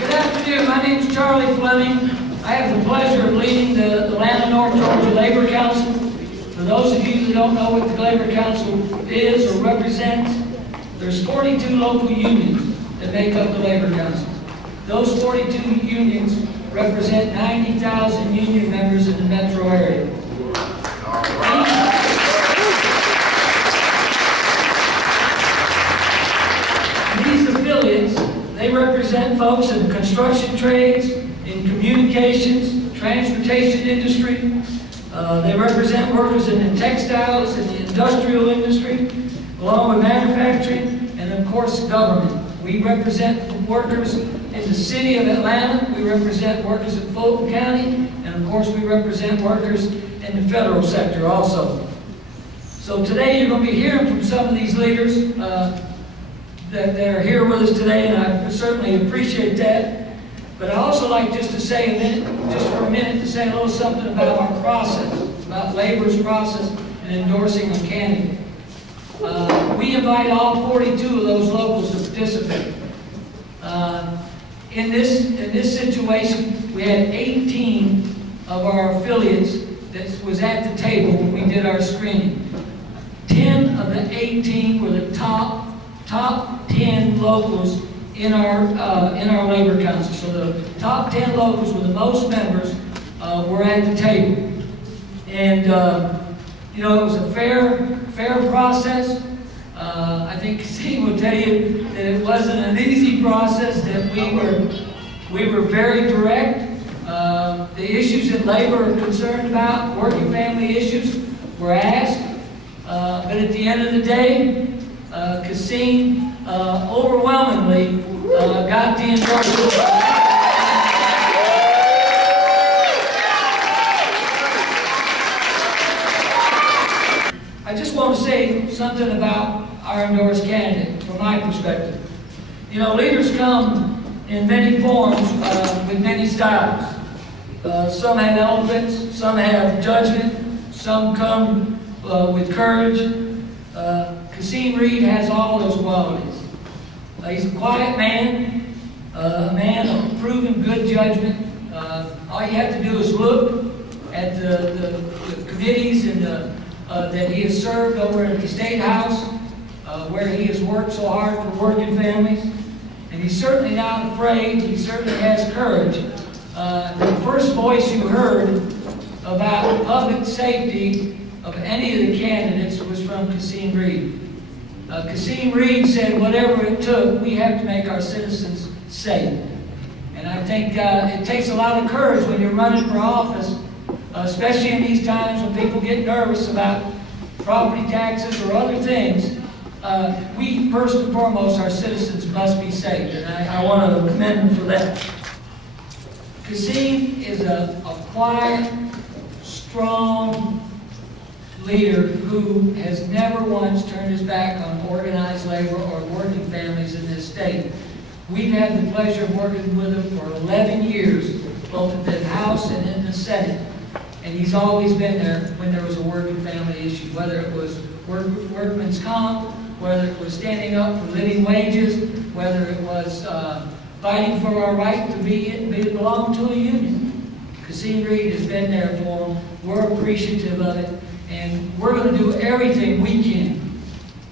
Good afternoon. My name is Charlie Fleming. I have the pleasure of leading the Atlanta North Georgia Labor Council. For those of you that don't know what the Labor Council is or represents, there's 42 local unions that make up the Labor Council. Those 42 unions represent 90,000 union members in the metro area. These affiliates, they represent folks in the construction trades, in communications, transportation industry. They represent workers in the textiles and the industrial industry, along with manufacturing, and of course government. We represent workers in the city of Atlanta, we represent workers in Fulton County, and of course we represent workers in the federal sector also. So today you're going to be hearing from some of these leaders that are here with us today, and I certainly appreciate that. But I also like just to say for a minute, to say a little something about our process, about labor's process in endorsing a candidate. We invite all 42 of those locals to participate. In this situation, we had 18 of our affiliates that was at the table when we did our screening. 10 of the 18 were the top 10 locals in our labor council. So the top 10 locals with the most members were at the table, and you know, it was a fair process. I think Kasim will tell you that it wasn't an easy process. That we were very direct. The issues that labor are concerned about, working family issues, were asked. But at the end of the day, Kasim overwhelmingly got the endorsement. I just want to say something about our endorsed candidate from my perspective. You know, leaders come in many forms with many styles. Some have eloquence, some have judgment, some come with courage. Kasim Reed has all those qualities. He's a quiet man, a man of proven good judgment. All you have to do is look at the committees and that he has served over at the State House, where he has worked so hard for working families. And he's certainly not afraid. He certainly has courage. The first voice you heard about public safety of any of the candidates was from Kasim Reed. Kasim Reed said, whatever it took, we have to make our citizens safe. And I think it takes a lot of courage when you're running for office, especially in these times when people get nervous about property taxes or other things. We, first and foremost, our citizens must be safe, and I want to commend him for that. Kasim is a quiet, strong leader who has never once turned his back on organized labor or working families in this state. We've had the pleasure of working with him for 11 years, both at the House and in the Senate. And he's always been there when there was a working family issue, whether it was workman's comp, whether it was standing up for living wages, whether it was fighting for our right to belong to a union. Kasim Reed has been there for him. We're appreciative of it. And we're going to do everything we can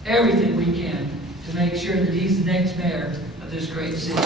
to make sure that he's the next mayor of this great city.